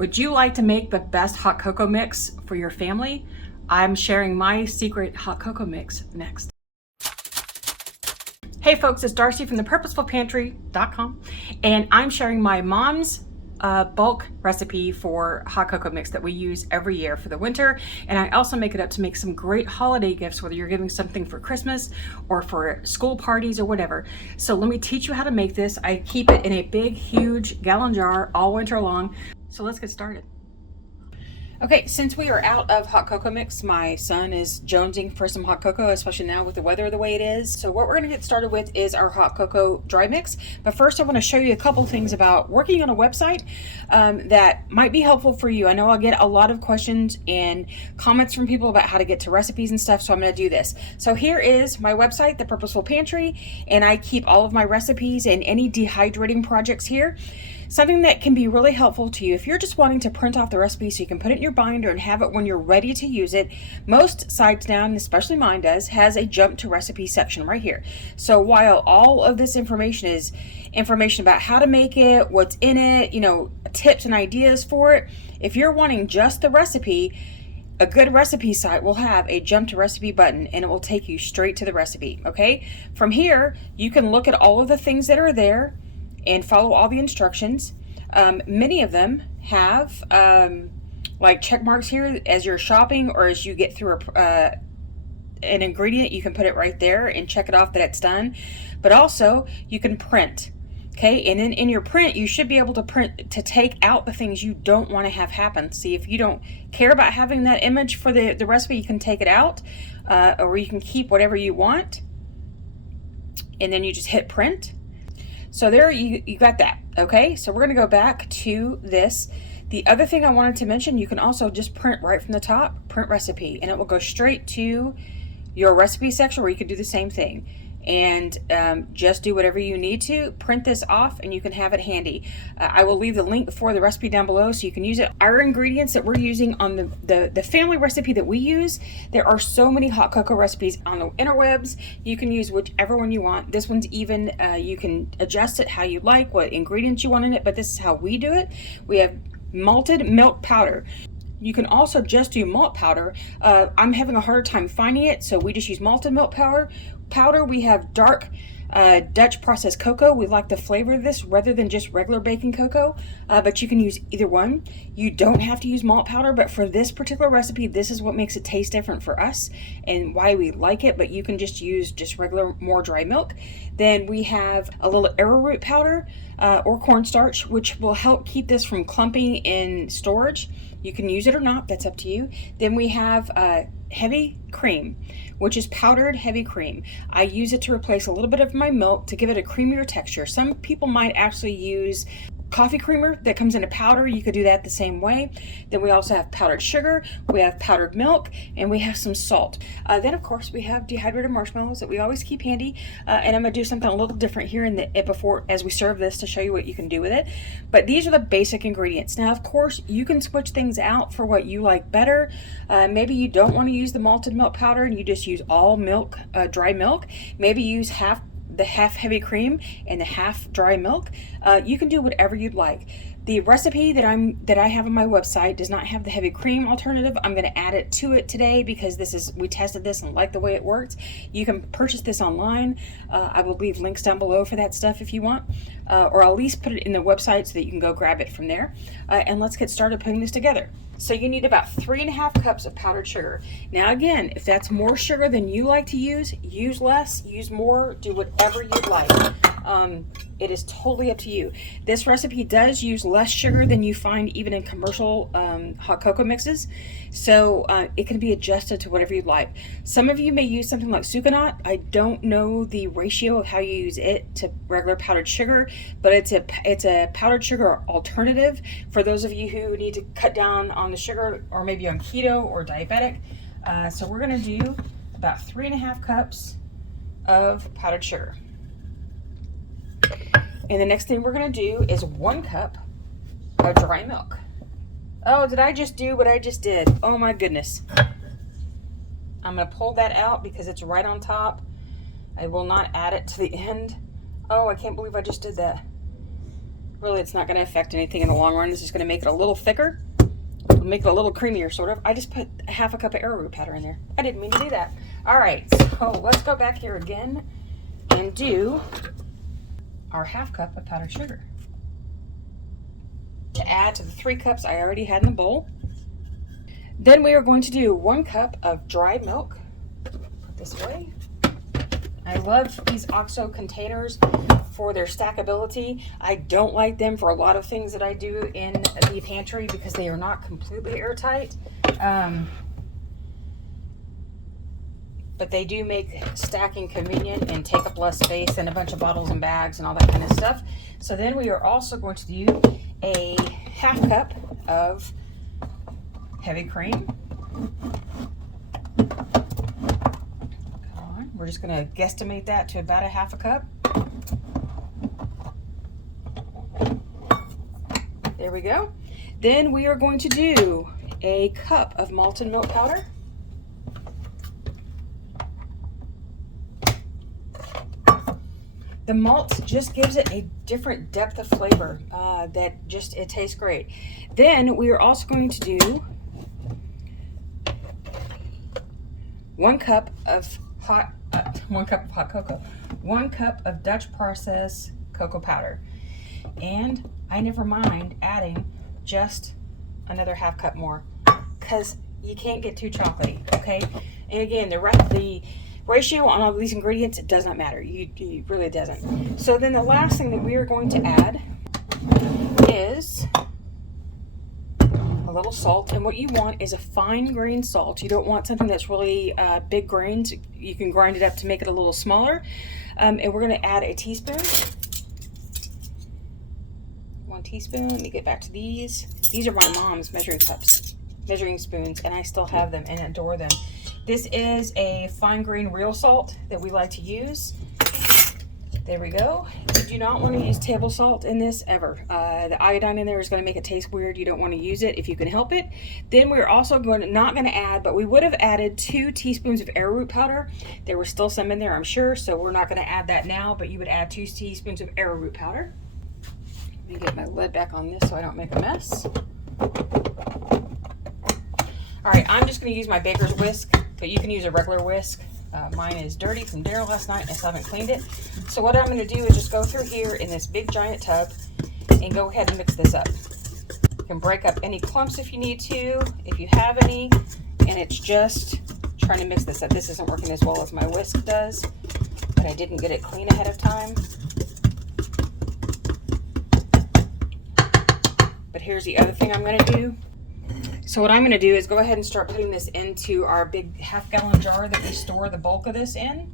Would you like to make the best hot cocoa mix for your family? I'm sharing my secret hot cocoa mix next. Hey folks, it's Darcy from the Purposeful and I'm sharing my mom's bulk recipe for hot cocoa mix that we use every year for the winter. And I also make it up to make some great holiday gifts, whether you're giving something for Christmas or for school parties or whatever. So let me teach you how to make this. I keep it in a big, huge gallon jar all winter long. So let's get started. Okay, since we are out of hot cocoa mix, my son is jonesing for some hot cocoa, especially now with the weather the way it is. So what we're gonna get started with is our hot cocoa dry mix. But first I wanna show you a couple things about working on a website that might be helpful for you. I know I'll get a lot of questions and comments from people about how to get to recipes and stuff, so I'm gonna do this. So here is my website, the Purposeful Pantry, and I keep all of my recipes and any dehydrating projects here. Something that can be really helpful to you if you're just wanting to print off the recipe so you can put it in your binder and have it when you're ready to use it. Most sites now, and especially mine does, has a jump to recipe section right here. So while all of this information is information about how to make it, what's in it, you know, tips and ideas for it, if you're wanting just the recipe, a good recipe site will have a jump to recipe button and it will take you straight to the recipe, okay? From here, you can look at all of the things that are there and follow all the instructions. Many of them have like check marks here as you're shopping, or as you get through an ingredient, you can put it right there and check it off that it's done. But also you can print, okay? And then in your print, you should be able to print to take out the things you don't want to have happen. See, if you don't care about having that image for the recipe, you can take it out, or you can keep whatever you want, and then you just hit print. So there you got that, okay? So we're gonna go back to this. The other thing I wanted to mention, you can also just print right from the top, print recipe, and it will go straight to your recipe section where you can do the same thing. And just do whatever you need to, print this off, and you can have it handy. I will leave the link for the recipe down below so you can use it. Our ingredients that we're using on the family recipe that we use, there are so many hot cocoa recipes on the interwebs. You can use whichever one you want. This one's even, you can adjust it how you like, what ingredients you want in it, but this is how we do it. We have malted milk powder. You can also just do malt powder. I'm having a harder time finding it, so we just use malted milk powder. We have dark Dutch processed cocoa. We like the flavor of this rather than just regular baking cocoa, but you can use either one. You don't have to use malt powder, but for this particular recipe, this is what makes it taste different for us and why we like it, but you can just use just regular, more dry milk. Then we have a little arrowroot powder or cornstarch, which will help keep this from clumping in storage. You can use it or not, that's up to you. Then we have heavy cream, which is powdered heavy cream. I use it to replace a little bit of my milk to give it a creamier texture. Some people might actually use coffee creamer that comes in a powder. You could do that the same way. Then we also have powdered sugar, we have powdered milk, and we have some salt. Then of course we have dehydrated marshmallows that we always keep handy. And I'm gonna do something a little different here in before as we serve this to show you what you can do with it. But these are the basic ingredients. Now of course you can switch things out for what you like better. Maybe you don't want to use the malted milk powder and you just use all milk, dry milk. Maybe use the half heavy cream and the half dry milk. You can do whatever you'd like. The recipe that I have on my website does not have the heavy cream alternative. I'm going to add it to it today because we tested this and like the way it works. You can purchase this online. I will leave links down below for that stuff if you want, or I'll at least put it in the website so that you can go grab it from there. And let's get started putting this together. So you need about 3.5 cups of powdered sugar. Now again, if that's more sugar than you like to use less, use more, do whatever you'd like. It is totally up to you. This recipe does use less sugar than you find even in commercial hot cocoa mixes, so it can be adjusted to whatever you'd like. Some of you may use something like sucanat. I don't know the ratio of how you use it to regular powdered sugar, but it's a powdered sugar alternative for those of you who need to cut down on the sugar, or maybe on keto or diabetic. So we're going to do about 3.5 cups of powdered sugar. And the next thing we're going to do is 1 cup of dry milk. Oh, did I just do what I just did? Oh my goodness. I'm going to pull that out because it's right on top. I will not add it to the end. Oh, I can't believe I just did that. Really, it's not going to affect anything in the long run. It's just going to make it a little thicker, make it a little creamier, sort of. I just put half a cup of arrowroot powder in there. I didn't mean to do that. All right, so let's go back here again and do our half cup of powdered sugar to add to the 3 cups I already had in the bowl. Then we are going to do 1 cup of dry milk. Put this away. I love these OXO containers for their stackability. I don't like them for a lot of things that I do in the pantry because they are not completely airtight. But they do make stacking convenient and take up less space than a bunch of bottles and bags and all that kind of stuff. So then we are also going to do a half cup of heavy cream. We're just going to guesstimate that to about a half a cup. There we go. Then we are going to do a cup of malted milk powder. The malt just gives it a different depth of flavor it tastes great. Then we are also going to do 1 cup of hot cocoa, 1 cup of Dutch process cocoa powder, and I never mind adding just another half cup more because you can't get too chocolatey, okay? And again, the ratio on all of these ingredients, it does not matter. You really doesn't. So then the last thing that we are going to add is a little salt, and what you want is a fine grain salt. You don't want something that's really big grains. You can grind it up to make it a little smaller. And we're going to add a teaspoon. 1 teaspoon. Let me get back to these. These are my mom's measuring spoons, and I still have them and adore them. This is a fine grain real salt that we like to use. There we go. You do not want to use table salt in this ever. The iodine in there is going to make it taste weird. You don't want to use it if you can help it. Then we're also not going to add, but we would have added 2 teaspoons of arrowroot powder. There was still some in there, I'm sure, so we're not going to add that now, but you would add 2 teaspoons of arrowroot powder. Let me get my lid back on this so I don't make a mess. All right, I'm just going to use my baker's whisk, but you can use a regular whisk. Mine is dirty from dinner last night and I still haven't cleaned it. So what I'm going to do is just go through here in this big giant tub and go ahead and mix this up. You can break up any clumps if you need to, if you have any, and it's just trying to mix this up. This isn't working as well as my whisk does, but I didn't get it clean ahead of time. But here's the other thing I'm going to do. So what I'm going to do is go ahead and start putting this into our big half-gallon jar that we store the bulk of this in.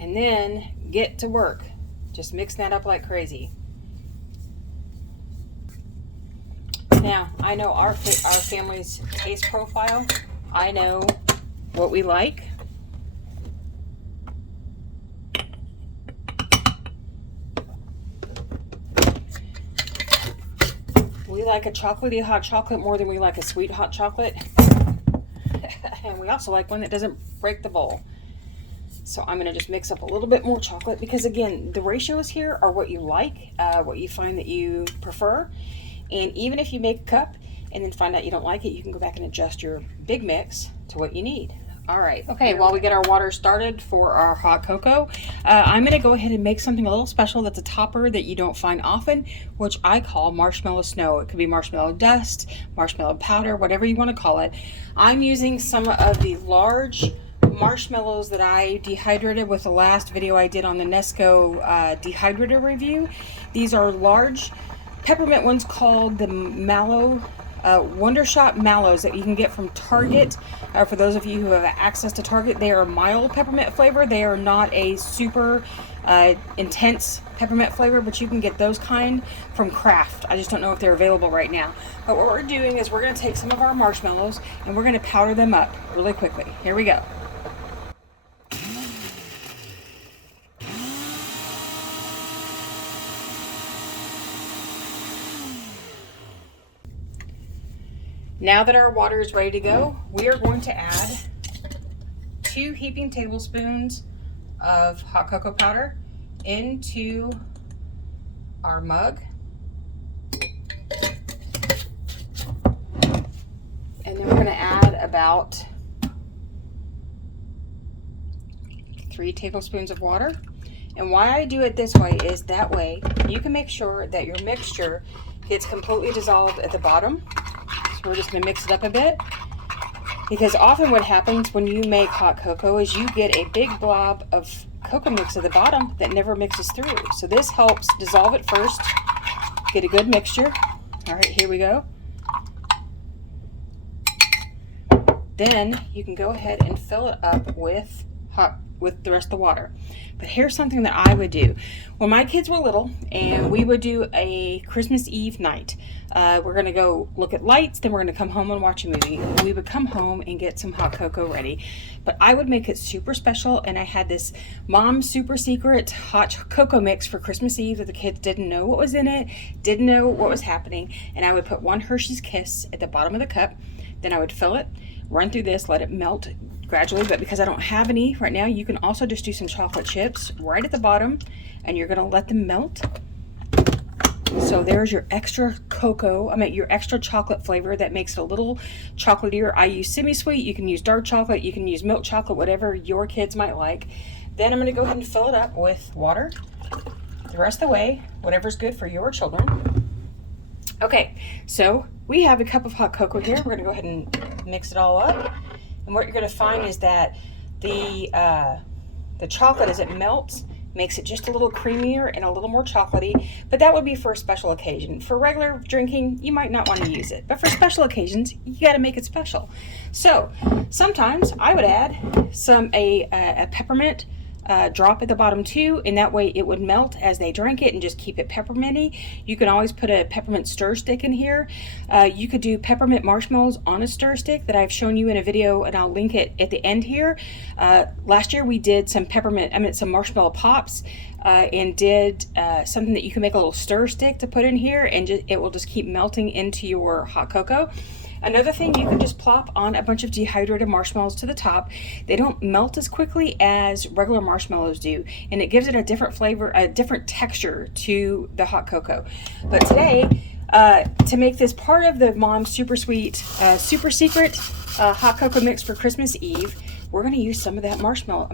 And then get to work. Just mix that up like crazy. Now, I know our family's taste profile. I know what we like. We like a chocolatey hot chocolate more than we like a sweet hot chocolate. And we also like one that doesn't break the bowl. So I'm going to just mix up a little bit more chocolate because, again, the ratios here are what you like, what you find that you prefer. And even if you make a cup and then find out you don't like it, you can go back and adjust your big mix to what you need. All right. Okay, while we get our water started for our hot cocoa, I'm going to go ahead and make something a little special that's a topper that you don't find often, which I call marshmallow snow. It could be marshmallow dust, marshmallow powder, whatever you want to call it. I'm using some of the large marshmallows that I dehydrated with the last video I did on the Nesco dehydrator review. These are large peppermint ones called the Mallow Wondershot Mallows that you can get from Target. For those of you who have access to Target, they are mild peppermint flavor. They are not a super intense peppermint flavor, but you can get those kind from Kraft. I just don't know if they're available right now. But what we're doing is we're going to take some of our marshmallows and we're going to powder them up really quickly. Here we go. Now that our water is ready to go, we are going to add 2 heaping tablespoons of hot cocoa powder into our mug. And then we're going to add about 3 tablespoons of water. And why I do it this way is that way you can make sure that your mixture gets completely dissolved at the bottom. So we're just going to mix it up a bit. Because often what happens when you make hot cocoa is you get a big blob of cocoa mix at the bottom that never mixes through. So this helps dissolve it first, get a good mixture. All right, here we go. Then you can go ahead and fill it up with the rest of the water. But here's something that I would do. When my kids were little and we would do a Christmas Eve night, we're gonna go look at lights, then we're gonna come home and watch a movie. We would come home and get some hot cocoa ready. But I would make it super special, and I had this mom's super secret hot cocoa mix for Christmas Eve that the kids didn't know what was in it, didn't know what was happening. And I would put 1 Hershey's Kiss at the bottom of the cup, then I would fill it, run through this, let it melt gradually, but because I don't have any right now, you can also just do some chocolate chips right at the bottom, and you're gonna let them melt. So there's your extra cocoa, your extra chocolate flavor that makes it a little chocolatier. I use semi-sweet, you can use dark chocolate, you can use milk chocolate, whatever your kids might like. Then I'm gonna go ahead and fill it up with water the rest of the way, whatever's good for your children. Okay, so we have a cup of hot cocoa here. We're gonna go ahead and mix it all up. And what you're going to find is that the chocolate, as it melts, makes it just a little creamier and a little more chocolatey. But that would be for a special occasion. For regular drinking, you might not want to use it. But for special occasions, you got to make it special. So sometimes I would add a peppermint drop at the bottom too, and that way it would melt as they drank it and just keep it pepperminty. You can always put a peppermint stir stick in here. You could do peppermint marshmallows on a stir stick that I've shown you in a video, and I'll link it at the end here. Last year we did some some marshmallow pops, and did something that you can make a little stir stick to put in here, and it will just keep melting into your hot cocoa. Another thing, you can just plop on a bunch of dehydrated marshmallows to the top. They don't melt as quickly as regular marshmallows do, and it gives it a different flavor, a different texture to the hot cocoa. But today, to make this part of the Mom's super sweet, super secret hot cocoa mix for Christmas Eve, we're going to use some of that marshmallow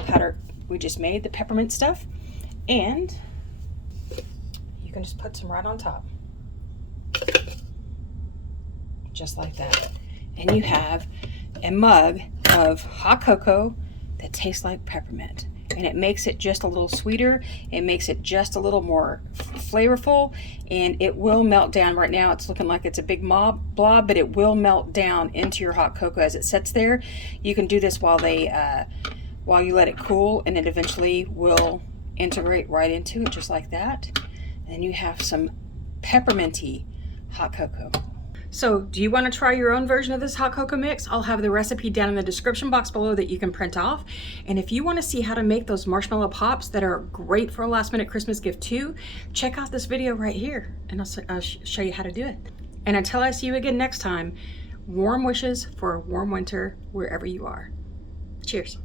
powder we just made, the peppermint stuff, and you can just put some right on top. Just like that. And you have a mug of hot cocoa that tastes like peppermint. And it makes it just a little sweeter. It makes it just a little more flavorful, and it will melt down. Right now it's looking like it's a big blob, but it will melt down into your hot cocoa as it sits there. You can do this while you let it cool, and it eventually will integrate right into it just like that. And you have some pepperminty hot cocoa. So do you want to try your own version of this hot cocoa mix? I'll have the recipe down in the description box below that you can print off. And if you want to see how to make those marshmallow pops that are great for a last minute Christmas gift too, check out this video right here, and I'll show you how to do it. And until I see you again next time, warm wishes for a warm winter wherever you are. Cheers.